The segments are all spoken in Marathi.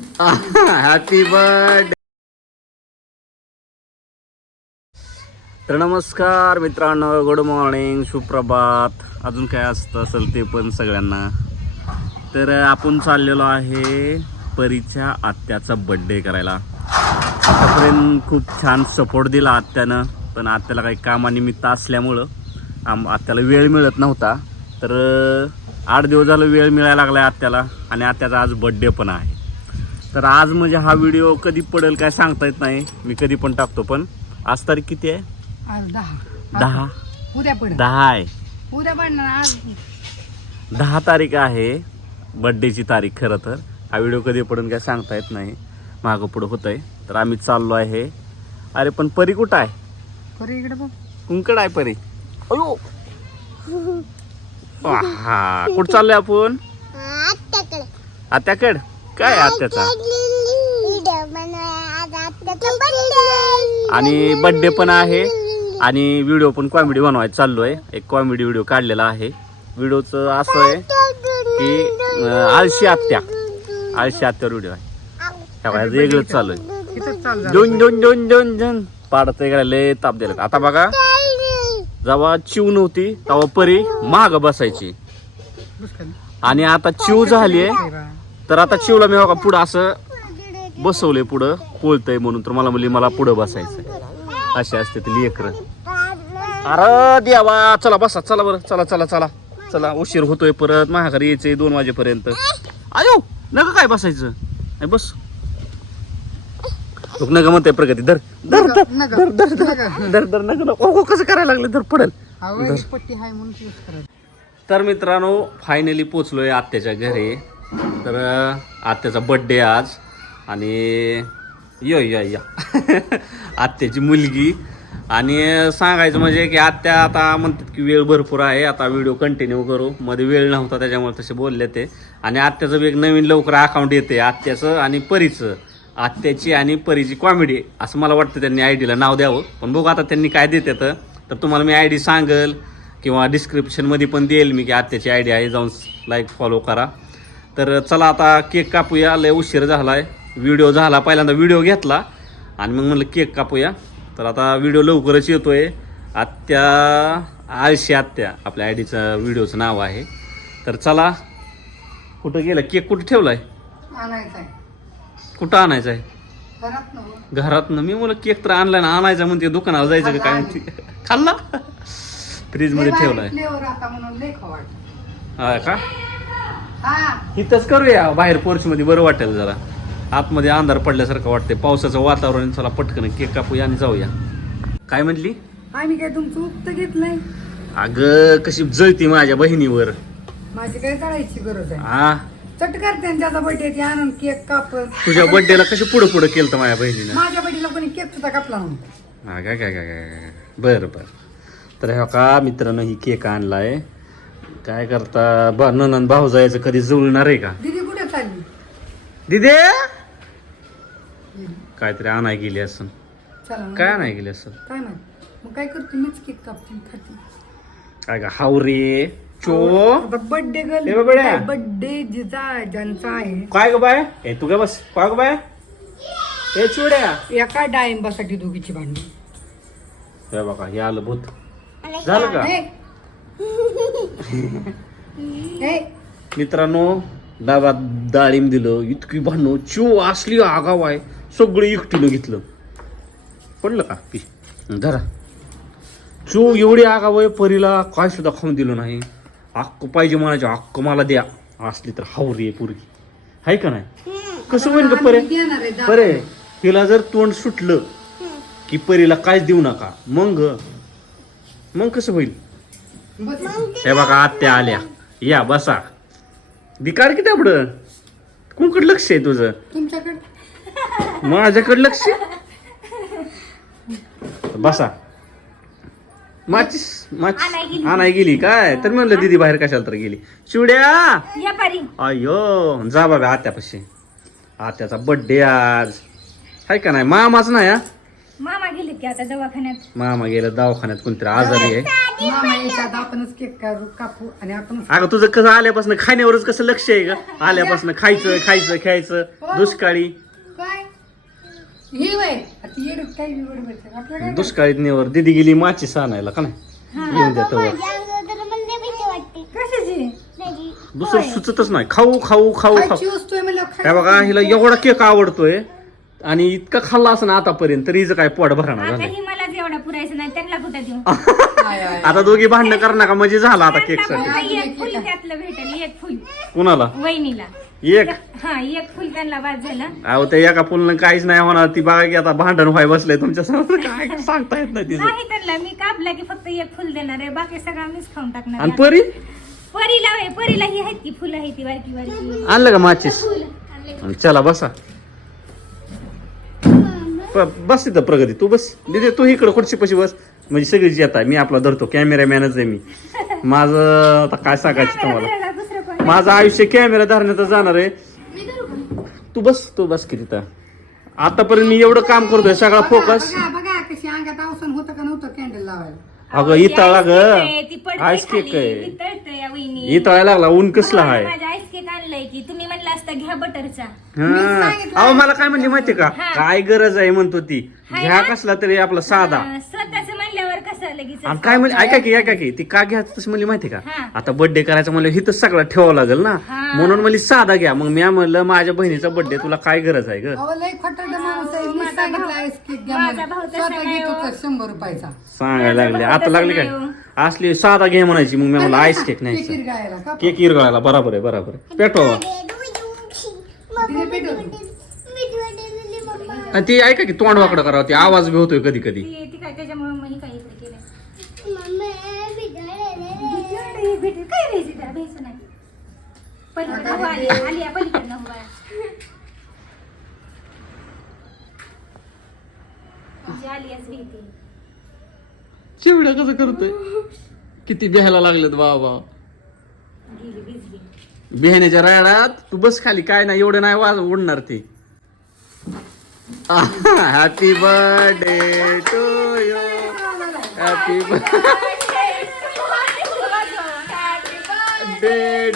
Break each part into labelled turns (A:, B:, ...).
A: हॅपी बर्थडे तर नमस्कार मित्रांनो गुड मॉर्निंग सुप्रभात. अजून काय असतं? असेल ते पण सगळ्यांना. तर आपण चाललेलो आहे परीच्या आत्याचा बड्डे करायला. आतापर्यंत खूप छान सपोर्ट दिला आत्यानं. पण आत्याला काही कामानिमित्त असल्यामुळं आम आत्याला वेळ मिळत नव्हता. तर आठ दिवस झालं वेळ मिळायला लागला आत्याला. आणि आत्याचा आज बड्डे पण आहे. तर आज म्हणजे हा व्हिडिओ कधी पडेल काय सांगता येत नाही. मी कधी पण टाकतो पण आज तारीख किती आहे?
B: आज दहा.
A: दहा.
B: उद्या पड
A: दहा आहे.
B: उद्या पडणार आज.
A: दहा तारीख आहे. बड्डेची तारीख खरं तर. हा व्हिडिओ कधी पडून काय सांगता येत नाही. मागं पुढं होत आहे तर आम्ही चाललो आहे. अरे पण परी कुठं आहे?
B: खरं इकडे बघ.
A: कुंकड आहे परी. अयो! हा कुठं चाललोय आपण? आत्याकड? काय आहे आत्याचा? आणि बड्डे पण आहे आणि व्हिडिओ पण कॉमेडी बनवायचा चाललोय. एक कॉमेडी व्हिडिओ काढलेला आहे. व्हिडिओचं असं आहे की आळशी आत्या. आळशी आत्यावर व्हिडिओ आहे. ह्या वेगळंच चालू आहे. दोन दोन दोन दोन दोन पाडत लय ताप दिला आता बघा. जेव्हा चिव नव्हती तेव्हा परी महाग बसायची. आणि आता चिव झालीये. तर आता चिवला मी बघा पुढं असं बसवलंय पुढं कोळतय म्हणून. तर मला म्हणली मला पुढं बसायचं असे असते ते लेकर. अरे देवा चला बसा चला बरं चला चला चला. चला उशीर होतोय परत माझ्या यायचंय दोन वाजेपर्यंत. आयो नका काय बसायचं? नाही बस. नका म्हणते प्रगती धर धर धर धर धर धर धर नका कसं करायला लागले? धर पडेल.
B: पट्टी म्हणून.
A: तर मित्रांनो फायनली पोचलोय आत्याच्या घरी. तर आत्याचा बड्डे आज. आणि यो या या. आत्याची मुलगी. आणि सांगायचं म्हणजे की आत्या आता म्हणतात की वेळ भरपूर आहे. आता व्हिडिओ कंटिन्यू करू. मध्ये वेळ नव्हता त्याच्यामुळे तसे बोलले ते. आणि आत्याचं बी एक नवीन लवकर अकाउंट येते. आत्याचं आणि परीचं. आत्याची आणि परीची कॉमेडी असं मला वाटतं त्यांनी आय डीला नाव द्यावं. पण बघू आता त्यांनी काय देतात तर. तुम्हाला मी आय डी सांगेल. किंवा डिस्क्रिप्शनमध्ये पण देईल मी की आत्याची आय डी आहे. जाऊन लाईक फॉलो करा. तर चला आता केक कापूया लय उशीर झाला आहे व्हिडिओ झाला पहिल्यांदा व्हिडिओ घेतला आणि मग म्हणलं केक कापूया. तर आता व्हिडिओ लवकरच येतोय. आत्या आळशी आत्या आपल्या आय डीचं व्हिडिओचं नाव आहे. तर चला कुठं गेलं? केक कुठं ठेवलाय?
B: आणायचं आहे.
A: कुठं आणायचं आहे
B: घरात
A: मी मला केक तर आणलाय ना आणायचा म्हणते दुकानाला जायचं का काय? म्हणते खाल्ला? फ्रीजमध्ये
B: लय
A: ठेवलाय. हा का? इथंच करूया. बाहेर पोर्च मध्ये बरं वाटेल जरा. आतमध्ये अंधार पडल्यासारखं वाटतंय. पावसाचं वातावरण चला पटकन केक कापूया आणि जाऊया. काय म्हणली
B: आम्ही काय तुमचं उक्त घेतलंय?
A: अगं कशी जळती माझ्या बहिणीवर.
B: माझी काय करायची गरज आहे?
A: हा
B: चटकार त्यांच्याचा बर्थडे ती आणून केक कापत
A: तुझ्या बर्थडेला कशी पुढं पुढं केलं माझ्या बहिणीनं?
B: माझ्या बर्थडेला कोणी केक सुद्धा कापला नव्हता.
A: हा काय काय काय काय काय बरं बरं. तर ह्या का मित्रानं ही केक आणलाय. काय करता? बा ननन भाऊ जायचं कधी जुळणार आहे का?
B: दीदी कुठे चालली?
A: दिदे! काहीतरी आणाय गेली असं
B: चला मग.
A: काय आणाय गेली असं
B: काय नाही मग काय करते? मीच केक कापते आणि खाते.
A: काय का हावरे चो.
B: बर्थडे
A: हे बघ बड्या.
B: गर्ल बर्थडे जिचा ज्यांचा आहे.
A: काय ग बाय? ए तू काय बस. काय ग बाय? ए चुड्या
B: एका डाळिंबासाठी दोघीची भांडी.
A: हे बघा हे आलं भूत. झालं का?
B: हे.
A: मित्रांनो डाबात डाळिंब दिलं इतकी भांडणं चिव असली आगाव आहे सगळं एकटीनं घेतलं. पडलं का? पी. धरा. चो एवढी आगाव आहे परीला काय सुद्धा खाऊन दिलं नाही. अक्क पाहिजे म्हणायचे अक्क मला द्या. असली तर हावरी आहे पोरगी. आहे का नाही? कसं होईल का परे. परे तिला जर तोंड सुटलं की परीला काहीच देऊ नका. मग? मग कसं होईल. हे बघा आत्या आल्या. या बसा. दिकार किती आपलं कोणकडे लक्ष आहे तुझं?
B: तुमच्याकडे.
A: माझ्याकडे लक्ष बसा. माचीस माचीस आणाय गेली. काय? तर म्हणलं दीदी बाहेर कशाला तर गेली. शिवड्या!
C: या पारी.
A: अयो जा बाबा आत्यापाशी. आत्याचा बड्डे आज. हाय का नाही? मामाच नाही हा?
C: मामा गेलीत की आता दवाखान्यात.
A: मामा गेला दवाखान्यात कोणतरी आजारी आहे.
B: मामा येतात आपणच केक काढू कापू आणि आपणच
A: अगं तुझं कसं आल्यापासून खाण्यावरच कसं लक्ष आहे का आल्यापासून खायचं खायचं खेळायचं दुष्काळी.
B: काय? ही वय आता येड काय बिवड भेटतं आपलं काय
A: दुष्काळीत नेवर. दिदी गेली माची आणायला का नाही? येऊन द्या तवर
B: कशाची?
A: दुसरं सुचतच नाही. खाऊ खाऊ खाऊ खाऊ.
B: खायची वस्तू आहे म्हणल्यावर
A: काय बघा हिला एवढा केक आवडतोय. आणि इतका खाल्ला असं ना आतापर्यंत तरी हिचं काय पोट भरणा
C: आता
A: झालं
C: ही मलाच एवढा पुरायचं नाही त्यांना कुठं देऊ?
B: काय आहे?
A: आता दोघी भांडणं करणार का? म्हणजे झाला आता केक
C: त्यांना
A: साठी
C: फक्त एक फुल त्यातलं भेटेल एक फुल.
A: कुणाला?
C: वहिनीला.
A: एक?
C: हा एक फुल त्यांना बाद झालं.
A: अहो ते एका फुलनं काहीच नाही होणार. ती बघा की आता भांडण व्हाय बसलंय तुमच्यासमोर. काय सांगता येत नाही तिचं.
C: नाही त्यांना मी कापला की फक्त एक फुल देणार आहे. बाकी सगळं मीच खाऊन टाकणार
A: आणि
C: आहे.
A: परी?
C: परीला होय, परीला ही आहेत की फुलं आहे ती बारकी बारकी.
A: आणलं का माचीस? चला बसा. प- बस तिथं प्रगती तू बस. दिदी तू इकडं खुर्ची पशी बस. म्हणजे सगळीच येत आहे. मी आपला धरतो. कॅमेरामॅनच आहे मी. माझं आता काय सांगायचं तुम्हाला?
C: धरायला दुसरं कोण?
A: माझं आयुष्य कॅमेरा धरण्यातच जाणार आहे. तू बस तू बस की तिथं. आतापर्यंत मी एवढं काम करतोय. सगळा फोकस
B: बघा बघा कशी अंगात अवसन होतं का नव्हतं कॅन्डल लावायला.
A: अगं इतळा ग. आईस केक आहे. इतळायला लागला ऊन कसला आहे
C: माझा आईस केक आणलाय की तुम्ही म्हणला असता घ्या बटरचा
A: हा. अहो मला काय म्हणली माहिती का?
C: हा.
A: काय गरज आहे म्हणतो ती. घ्या? कसला तरी आपला साधा.
C: स्वतःच म्हणल्यावर कसं लगेच
A: आणि काय म्हणजे ऐका की ऐका की. ती का घ्या तसं म्हणली माहिती का?
C: हा.
A: आता बर्थडे करायचा म्हणलं हिथं सगळं ठेवावं लागेल ना?
C: हा.
A: म्हणून म्हणली साधा घ्या. मग मी म्हणलं माझ्या बहिणीचा बर्थडे तुला काय गरज आहे ग?
B: अहो लय खट्टाड माणूस आहे. मी
C: माझा
B: सांगितलं
C: भाऊ-
B: आईस केक घ्या
C: माझा
B: म्हणून.
C: भाऊ तसा
B: स्वतः
C: नाही
B: घेत
C: हो.
B: शंभर रुपयाचा.
A: सांगायला लागले. आता लागली काय?
C: नाही
A: असली साधा घे म्हणायची. मग मी म्हणलं आईस केक नाही
B: केक
A: इरगळायला बरोबर आहे बरोबर आहे. पेटवा. आणि ती ऐका की तोंड वाकडं करावं ती आवाज बी होतोय कधी कधी
C: ती ती काय त्याच्यामुळे मी काही इकडे केलं बिचारी, बिचारी, काय द्यायचं त्याला द्यायचं नाही पलीकडनं हो आली आली आहे पलीकडनं हो बाळा. तुझी आली आहेस भीती.
A: चिवड्या कसं करतोय किती बिहायला लागलेत बाबा
C: गेली भिजली
A: बिहाण्याच्या राडात तू बस खाली काय नाही एवढं नाही वाज उडणार ते. Happy birthday to you happy birthday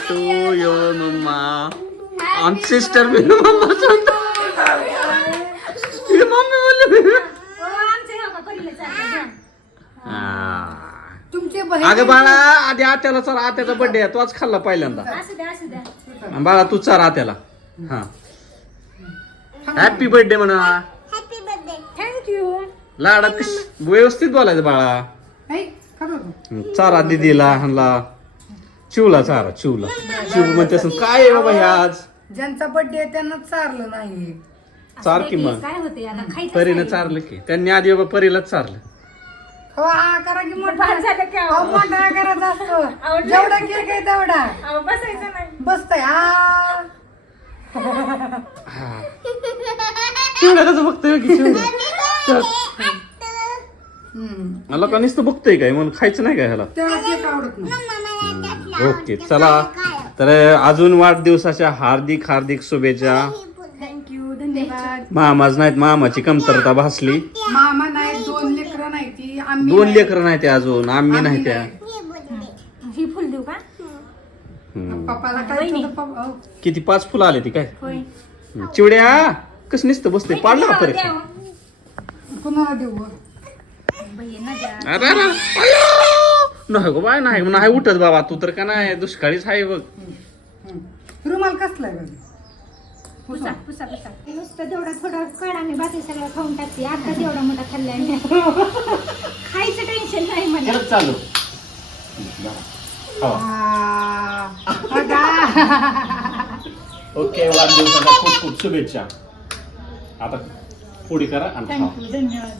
A: to you mamma आमची सिस्टर बी मम्मा मम्मी बोलली. हा.
B: बहीण
A: अगं बाळा आधी आत्याला चला आत्याचा बर्थडे आहे तोच खाल्ला पहिल्यांदा.
C: असू द्या असू द्या
A: आणि बाळा तू चार आत्याला. हा. हॅपी बर्थडे म्हणा.
C: थँक्यू
A: कश व्यवस्थित बोलायचं बाळा. चारा दिदीला हल्ला चिवला चारा चिवला. चिव म्हणते असं, काय आहे बाबा हे आज?
B: ज्यांचा बर्थडे आहे त्यांना चारलं नाही.
A: चार की मग
C: काय होते आता खायचं
A: परीनं चारलं की. त्यांनी आधी बाबा परीलाच चारलं.
B: हो हा करा की मोठा.
C: फार झालं की
B: अहो, मोठा करायचा असतो. जेवढा केक आहे तेवढा.
C: अहो, बसायचं नाही.
B: बसतय. हा.
A: चिवड्या कसं बघतोय की चिवड्या
B: हम्म.
A: मला का नुसतं बघतोय काय म्हणून खायचं नाही काय ह्याला?
B: त्याला केक आवडत नाही.
A: ओके चला. तर अजून वाढदिवसाच्या हार्दिक हार्दिक शुभेच्छा.
C: थँक्यू धन्यवाद.
A: मामाच नाहीत मामाची कमतरता भासली.
B: मामा आम्ही
A: दोन. लेकरं नाही त्या अजून आम्ही नाही त्या.
C: ही फुल देऊ का
A: हम्म.
B: पप्पाला काय
C: वहिनी.
B: होतं, पप्पा- अहो,
A: किती पाच फुलं आले ती काय
C: होय
A: हम्म. चिवड्या कस नुसतं बसते पाडलं का परीक्षा
B: कुणाला देऊ
C: ना द्या
A: अरे अरे, अयो! नाही गो बाय नाही नाही उठत बाबा तू तर का नाही दुष्काळीच आहे बघ
B: हम्म. रुमाल कसला आहे बाबा?
C: पुसा पुसा पुसा नुसतं तेवढा थोडा काढा मी बाकी सगळं खाऊन टाकते आता एवढा मोठा खाल्लाय मी खायचं टेन्शन नाही मला
A: परत चालू. हो. ओके वाढदिवसाच्या खूप खूप शुभेच्छा. आता पुढे करा आणि
C: धन्यवाद.